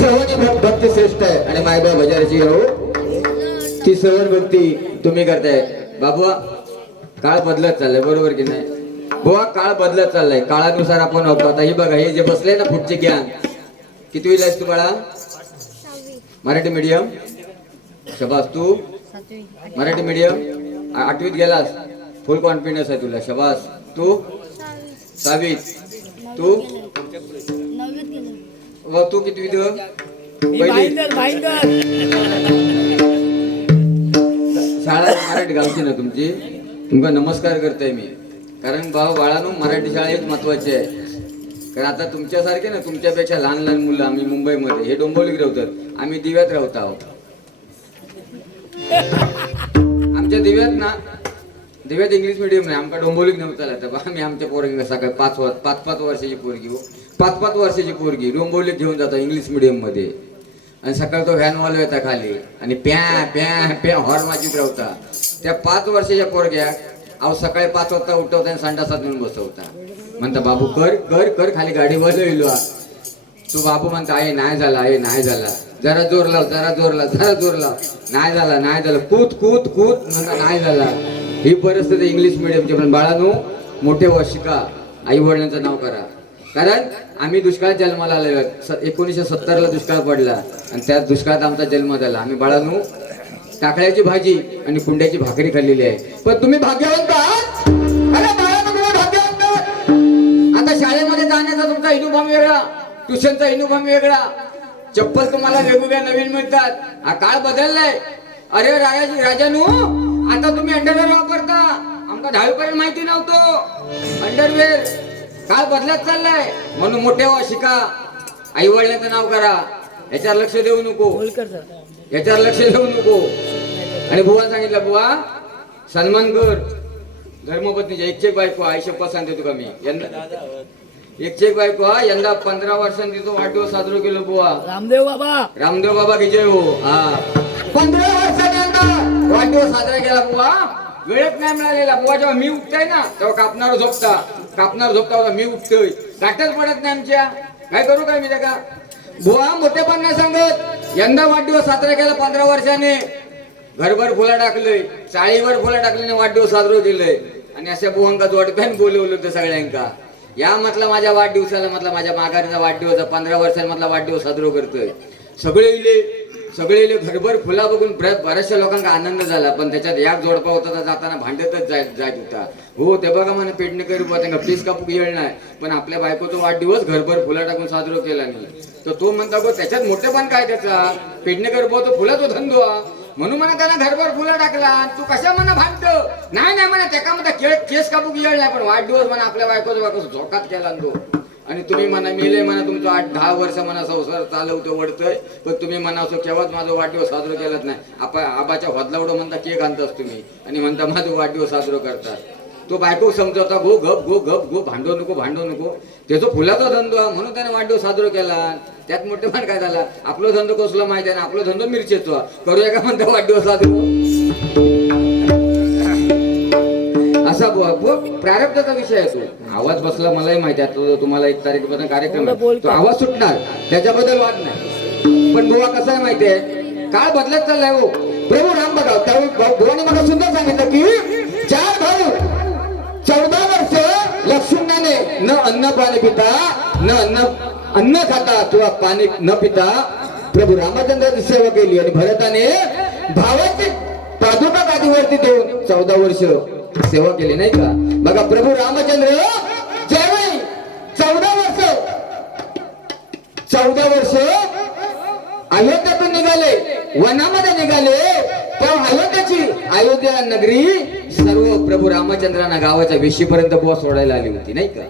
श्रवणी भक्ती श्रेष्ठ आहे आणि मायबा बजाराची हो ती श्रवण भक्ती तुम्ही करताय. बाबा काळ बदलत चाललाय, बरोबर की नाही बुवा? काळ बदलत चाललाय, काळानुसार आपण वागतो. आता ही बघा, हे जे बसले ना पुढचे ज्ञान, कितवीला आहेस तू बाळा? मराठी मीडियम. शबास. तू मराठी मीडियम 8वीत गेलास, फुल कॉन्फिडन्स आहे तुला. शबास. तू 6वीत. तू व तू कितवीत? पहिली. शाळा मराठी गावची ना तुमची? तुमका नमस्कार करताय मी, कारण भाऊ बाळांनो मराठी शाळा हेच महत्वाची आहे. कारण आता तुमच्यासारखे ना, तुमच्यापेक्षा लहान लहान मुलं आम्ही मुंबईमध्ये, हे डोंबिवलीत राहतात, आम्ही दिव्यात राहत आहोत. आमच्या दिव्यात ना, दिव्यात इंग्लिश मिडियम नाही, आमका डोंबिवलीत नव्हता. तर आम्ही आमच्या पोरगी सकाळी 5 वर्षाची पोरगी हो, 5 वर्षाची पोरगी डोंबिवलीत घेऊन जातो इंग्लिश मिडियम मध्ये. आणि सकाळी तो व्हॅनवाला येता खाली आणि प्या प्या प्या हॉर्न वाजवीत राहता. त्या 5 वर्षाच्या पोरग्या अहो सकाळी 5 वाजता उठवता आणि संडासात नेऊन बसवता. म्हणता बाबू कर कर कर, खाली गाडीवर येईल. तू बाबू म्हणता आहे नाही झाला, आहे नाही झाला, जरा जोर लाव, जरा जोर लाव, जरा जोर लाव, नाही झाला, नाही झालं, कूद कूद कूद, म्हणता नाही झाला. ही परिस्थिती इंग्लिश मिडियमची. पण बाळांनो मोठे व शिका, आई वडिलांचं नाव करा. कारण आम्ही दुष्काळात जन्माला आलेलो. 1970ला दुष्काळ पडला आणि त्याच दुष्काळात आमचा जन्म झाला. आम्ही बाळांनो टाकळ्याची भाजी आणि कुंड्याची भाकरी खाल्लेली आहे. पण तुम्ही भाग्यवंत आहात. अरे बाळांनो तुम्ही भाग्यवंत. आता शाळेमध्ये जाण्याचा तुमचा युनिफॉर्म वेगळा, ट्युशनचा युनिफॉर्म वेगळा, चप्पल तुम्हाला वेगवेगळ्या नवीन मिळतात. हा काळ बदललाय. अरे राजानू आता तुम्ही अंडरवेअर वापरता, आमका 10वी पर्यंत माहिती नव्हतं अंडरवेअर. काळ बदलत चाललाय. म्हणून मोठे व्हा, शिका, आई वडिलांचं नाव करा. याच्यावर लक्ष देऊ नको, याच्यावर लक्ष देऊ नको. आणि बुवा सांगितलं, बुवा सन्मान कर धर्मपत्नीच्या. एक बायको आई शपथ सांगते तुका मी. यंदा एक बायको यंदा 15 वर्षांनी तो वाढदिवस साजरा केलो बुवा. रामदेव बाबा की जय हो. हा 15 वर्षांनी वाढदिवस साजरा केला बुवा. वेळच नाही मिळालेला बुवा. जेव्हा मी उठतोय ना तेव्हा कापणार झोपता मी उठतोय. गाठच पडत नाही आमच्या. काय करू काय मी त्या बुवा? मोठेपण नाही सांगत. यंदा वाढदिवस साजरा केला 15 वर्षाने. घरभर फुला टाकलंय, चाळीवर फुला टाकल्याने वाढदिवस साजरा केलंय. आणि अशा बुवांका जोडप्यान बोलवलं होतं सगळ्यांका. या म्हटलं माझ्या वाढदिवसाला, म्हटलं माझ्या माघारीचा वाढदिवस 15 वर्षांनी म्हटलं वाढदिवस साजरा करतोय. सगळे घरभर फुला बघून बऱ्याचशा लोकांना आनंद झाला. पण त्याच्यात एक जोडपा होता तर जाताना भांडतच जात होता. हो ते बघा म्हणा पेडणेकर बुवा त्यांना प्लीज कापूक येळ नाही. पण आपल्या बायकोचा वाढदिवस घरभर फुला टाकून साजरा केला नाही. तर तो म्हणता गो त्याच्यात मोठेपण काय त्याचा? पेडणेकर बुवा तो फुलाचा धंदो. म्हणून म्हणा त्यांना घरभर फुलं टाकला. तू कशा म्हणा भांडतो? नाही म्हणा त्याका म्हणता केस कापूक येळ नाही. पण वाढदिवस म्हणा आपल्या बायकोचा झोकात केला तो. आणि तुम्ही म्हणा मेले म्हणा तुमचं 8-10 वर्ष म्हणा संसार चालवतो वडतोय. पण तुम्ही म्हणा असो केव्हाच माझा वाढदिवस साजरा केलाच नाही. आबाच्या हदलावडं म्हणता केक आणतास तुम्ही आणि म्हणता माझा वाढदिवस साजरा करतात. तो बायको समजवता गो गप भांडू नको. त्याचा फुलाचा धंदो म्हणून त्याने वाढदिवस साजरा केला. त्यात मोठेपण काय झाला? आपला धंदो कसला माहिती आहे ना? आपला धंदो मिरचीचा. करूया का म्हणता वाढदिवस साजरा? असा प्रारब्धाचा विषय आहे तो. आवाज बसला मलाही माहिती आहे. तुम्हाला 1 तारखेपासून कार्यक्रम आहे, तो आवाज सुटणार, त्याच्याबद्दल वाद नाही. पण बुवा कसं आहे माहितीये, काळ बदलत चाललाय हो. प्रभू राम बघा त्यावेळी बुवाने मला सुंदर सांगितलं की 4 भाऊ 14 वर्ष लक्ष्मणाने न अन्न पाणी पिता, न अन्न खाता किंवा पाणी न पिता प्रभू रामचंद्राची सेवा केली. आणि भरताने भावाची पादुका गादीवरती देऊन 14 वर्ष सेवा केली नाही का? बघा प्रभू रामचंद्र ज्यावेळी 14 वर्ष अयोध्येतून निघाले, वनामध्ये निघाले, तेव्हा अयोध्या नगरी सर्व प्रभू रामचंद्रांना गावाच्या वेशीपर्यंत बुवा सोडायला आली होती नाही का?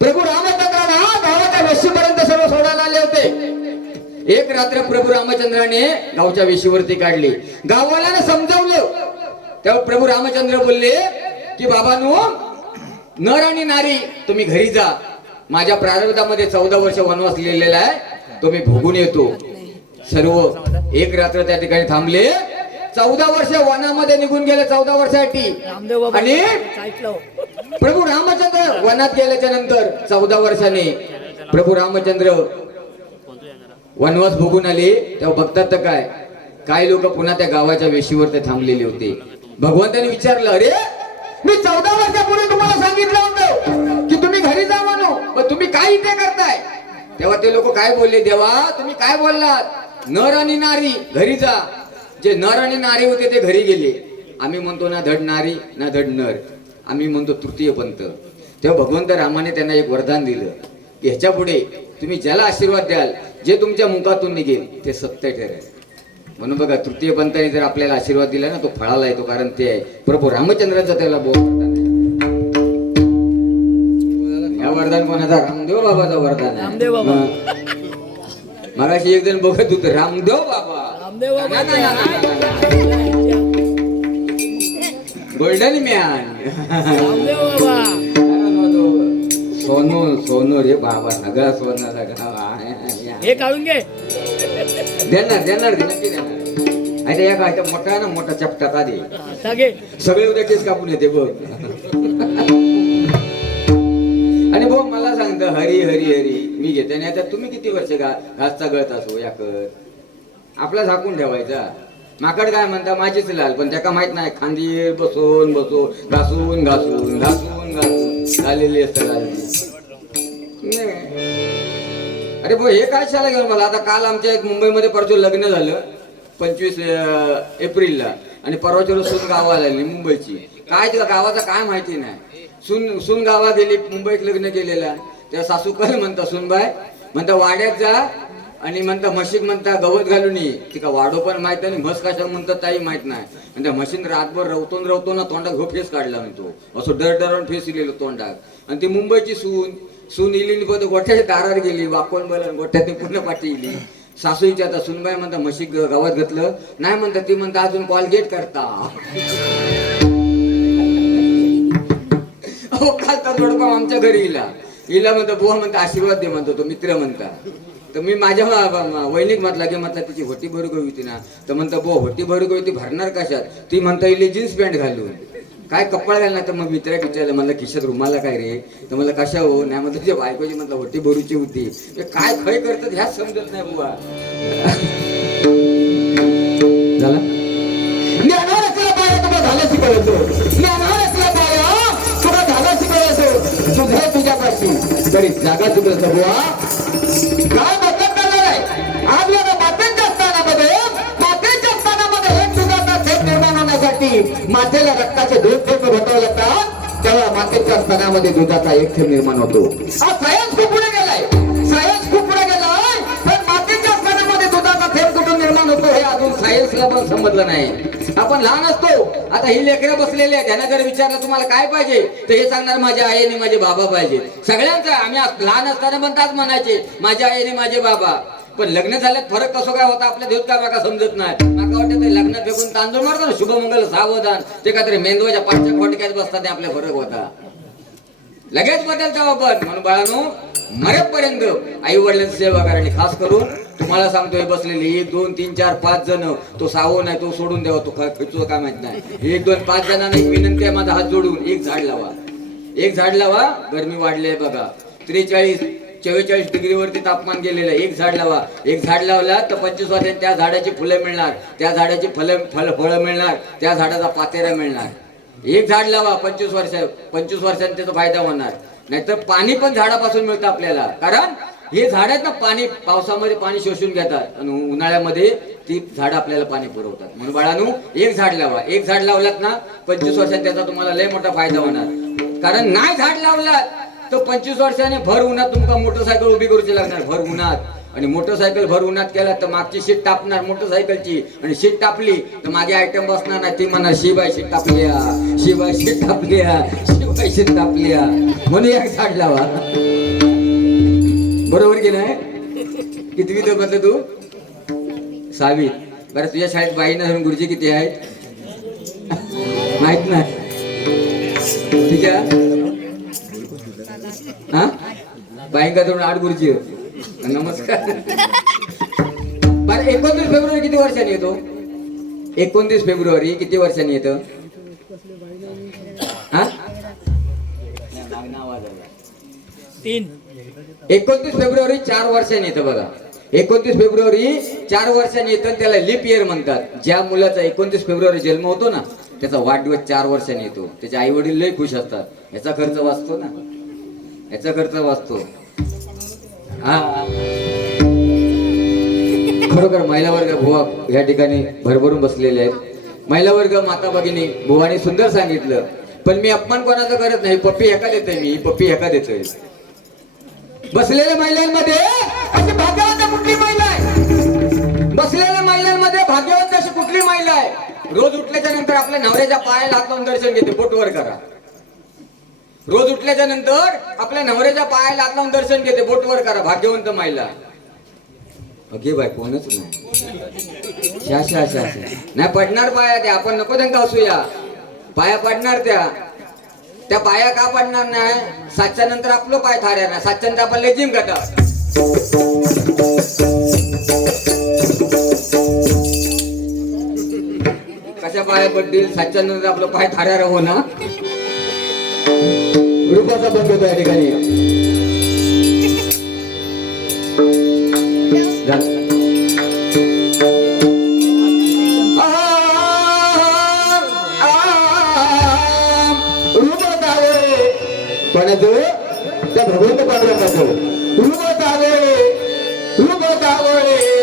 प्रभू रामचंद्रांना गावाच्या वेशीपर्यंत सर्व सोडायला आले होते. एक रात्र प्रभू रामचंद्राने गावच्या वेशीवरती काढली. गाववाल्याने समजावलं. तेव्हा प्रभू रामचंद्र बोलले की बाबांनो, नर आणि नारी तुम्ही घरी जा. माझ्या प्रारब्धामध्ये 14 वर्ष वनवास लिहिलेला आहे, तो मी भोगून येतो. सर्व एक रात्र त्या ठिकाणी थांबले. 14 वर्ष वनामध्ये निघून गेले 14 वर्षासाठी. आणि प्रभू रामचंद्र वनात गेल्याच्या नंतर 14 वर्षाने प्रभू रामचंद्र वनवास भोगून आले तेव्हा बघतात तर काय काही लोक पुन्हा त्या गावाच्या वेशीवर ते थांबलेले होते. भगवंताने विचारलं, अरे मी 14 वर्षापूर्वी तुम्हाला सांगितलं होतं की तुम्ही घरी जा म्हणून, पण तुम्ही काय इथे करताय? तेव्हा ते लोक काय बोलले, देवा तुम्ही काय बोललात? नर आणि नारी घरी जा. जे नर आणि नारी होते ते घरी गेले. आम्ही म्हणतो ना धड नारी ना धड नर, आम्ही म्हणतो तृतीय पंथ. तेव्हा भगवंत रामाने त्यांना एक वरदान दिलं की ह्याच्या पुढे तुम्ही ज्याला आशीर्वाद द्याल, जे तुमच्या मुखातून निघेल ते सत्य ठरेल. म्हणून बघा, तृतीय पंथाने जर आपल्याला आशीर्वाद दिला ना, तो फळाला येतो. कारण ते आहे प्रभू रामचंद्राचा त्याला ह्या वरदान कोणाचा? रामदेव बाबाचा वरदान आहे. मगाशी एक जण बघत होत, रामदेव बाबा गोल्डन मॅन सोनू सोनू रे बाबा, सगळा सोनाचा गाव हे काढून घे. देणार देणार नक्की देणार. आता या काय मोठा ना मोठा चपटा का दे, सगळे उद्या केस कापून येते बघ. आणि भाऊ मला सांगतं हरी हरी हरी मी घेते. आणि आता तुम्ही किती वर्ष घासचा गळत असो याकर आपला झाकून ठेवायचा. माकड काय म्हणता, माझीच लाल, पण त्याका माहित नाही खांदी बसून बसून घासून घासून घासून घासून झालेली असतं. अरे भाऊ हे काय शाला घेऊन मला. आता काल आमच्या एक मुंबईमध्ये परवा लग्न झालं 25 एप्रिलला, आणि परवाच्या रोज सून गावाला आली मुंबईची. काय तिला गावाचा काय माहिती नाही. सून गावा गेली, मुंबईत लग्न केलेला. त्या सासू काय म्हणता, सुनबाय म्हणता वाड्यात जा, आणि म्हणता म्हशीक म्हणता गवत घालून ये. तिका वाडो पण माहित नाही, म्हस कशा म्हणतात ताई माहित नाही. आणि त्या म्हशीन रातभर रवतो ना तोंडात हो फेस काढला म्हणतो, असं डर डरून फेस इलेलो तोंडात. आणि ती मुंबईची सून इली गोठ्याच्या दारात गेली, वाकवून बोला गोठ्यात पुन्हा पाठी इली. सासू विचारता, सुनबाई म्हणता म्हशी गावात घेतलं नाही म्हणता. ती म्हणता अजून कॉलगेट करता. हो कालचा जोडपा आमच्या घरी इला म्हणता बुवा म्हणता आशीर्वाद दे म्हणतो तो मित्र म्हणता. तर मी माझ्या वैनिक म्हटला की म्हटलं तिची होटी भरू गई होती ना, तर म्हणता बुवा होटी भरू गई होती भरणार कशात? ती म्हणता इले जीन्स पॅन्ट घालून काय कपडा घालणार. तर मग मित्रा विचारलं, म्हणलं खिशात रुमाला काय रे? तर मला कशा हो नाही म्हणतो तुझ्या बायकोची म्हटलं होटी भरूची होती. काय खय करतात ह्याच समजत नाही बुवा. झाला ज्ञानावर असला पाया तुला झालं शिकवतो, ज्ञानावर असला पाया तुला झालं शिकवतो. तुझ्या तुझ्यापाशी तरी जागा चुकलं बुवा. काय मतलब करणार आहे? आज या मातेच्या स्थानामध्ये एक दुधाचा थेंब निर्माण होण्यासाठी मातेला रक्ताचे 2 थेंब घटावे लागतात. तेव्हा मातेच्या स्थानामध्ये दुधाचा 1 थेंब निर्माण होतो. हा सायन्स खूप पुढे गेलाय, सायन्स खूप पुढे गेलाय, पण मातेच्या स्थानामध्ये दुधाचा थेंब कुठून निर्माण होतो हे अजून सायन्सला पण समजलं नाही. आपण लहान असतो, आता ही लेकरं बसलेली आहेत, त्यांना जर विचारलं तुम्हाला काय पाहिजे तर हे सांगणार माझ्या आई आणि माझे बाबा पाहिजे. सगळ्यांचं आम्ही लहान असताना पण त्याच म्हणायचे माझ्या आई आणि माझे बाबा. पण लग्न झाल्यात फरक कसं काय होता आपल्या देऊत काय माका समजत नाही. माका वाटतं ते लग्नात फेकून तांदूळ मारतो ना शुभमंगल सावधान, ते का तरी मेंदवाच्या पाठच्या खोटक्यात बसतात ते आपल्या फरक होता. लगेच बदलता आपण. म्हणून बाळांनो मरेपर्यंत आई वडिलांची सेवा करा. आणि खास करून तुम्हाला सांगतोय बसलेले 1 2 3 4 5 जण, तो सावो नाही तो सोडून द्यावा, तो खिचू काय माहित नाही. 1 2 5 जणांना एक विनंती आहे, माझा हात जोडून एक झाड लावा. एक झाड लावा. गरमी वाढली आहे बघा, 43-44 डिग्रीवरती तापमान गेलेलं आहे. एक झाड लावा. एक झाड लावला तर 25 वर्षांनी त्या झाडाची फुलं मिळणार, त्या झाडाची फळं मिळणार, त्या झाडाचा पातेरा मिळणार. एक झाड लावा 25 वर्षांनी त्याचा फायदा होणार. नाहीतर पाणी पण झाडापासून मिळतं आपल्याला, कारण हे झाड आहेत ना पाणी पावसामध्ये पाणी शोषून घेतात आणि उन्हाळ्यामध्ये ती झाड आपल्याला पाणी पुरवतात. म्हणून बाळांनो एक झाड लावा. एक झाड लावलात ना 25 वर्षांनी त्याचा तुम्हाला लय मोठा फायदा होणार. कारण नाही झाड लावलात तर 25 वर्षांनी भर उन्हात तुमका मोटरसायकल उभी करूची लागणार, भर उन्हात. आणि मोटरसायकल भर उन्हात केला तर मागची सीट टापणार मोटरसायकलची, आणि सीट टापली तर मागे आयटम बसणार नाही. ती म्हणणार शिवाय सीट टापल्या, शिवाय सीट टापल्या, शिवाय सीट टापल्या. म्हणून एक झाड लावा. बरोबर की नाही? कितवी तर म्हटलं तू? 6वी. बरं तुझ्या शाळेत बाई ना गुरुजी किती आहेत माहित नाही? ठीक आहे. हा बाईंका धरून 8 गुरुजी. नमस्कार. बरं 29 फेब्रुवारी किती वर्षांनी येतो? 29 फेब्रुवारी किती वर्षांनी येतं? हा 3. 29 फेब्रुवारी 4 वर्षांनी येतं बघा. 29 फेब्रुवारी 4 वर्षांनी येतं, त्याला लिप इयर म्हणतात. ज्या मुलाचा 29 फेब्रुवारी जन्म होतो ना, त्याचा वाढदिवस 4 वर्षांनी येतो. त्याचे आई वडील लय खुश असतात. याचा खर्च वाचतो ना, याचा खर्च वाचतो. हा, खरोखर महिला वर्ग बुवा या ठिकाणी भरभरून बसलेले आहेत. महिला वर्ग, माता भगिनी, बुवाने सुंदर सांगितलं. पण मी अपमान कोणाचा करत नाही. पप्पी एका देतोय, मी पप्पी एका देतोय. बसलेल्या महिलांमध्ये अशी भाग्यवंत कुठली महिला आहे? बसलेल्या महिलांमध्ये भाग्यवंत अशी कुठली महिला आहे? रोज उठल्याच्या नंतर आपल्या नवऱ्याच्या पायाला हात लावून दर्शन घेते. बोटवर करा. रोज उठल्याच्या नंतर आपल्या नवऱ्याच्या पायाला हात लावून दर्शन घेते. बोटवर करा. भाग्यवंत महिला. अगे बाय, कोणच नाही. शा शा शा शा. नाही पडणार पाया त्या. आपण नको त्यांना असूया. पाया पडणार त्या पाया का पडणार नाही? 7च्या नंतर आपलं पाय थाऱ्या ना. 7च्या नंतर आपण लेजिम गाठा. कशा पाया पडतील? 7च्या नंतर आपलं पाय थाऱ्या राहू ना. रूपाचा बंद होतो या ठिकाणी. कोणाचं? त्या भगवंत पांडुरंगाचं. रूप जावळे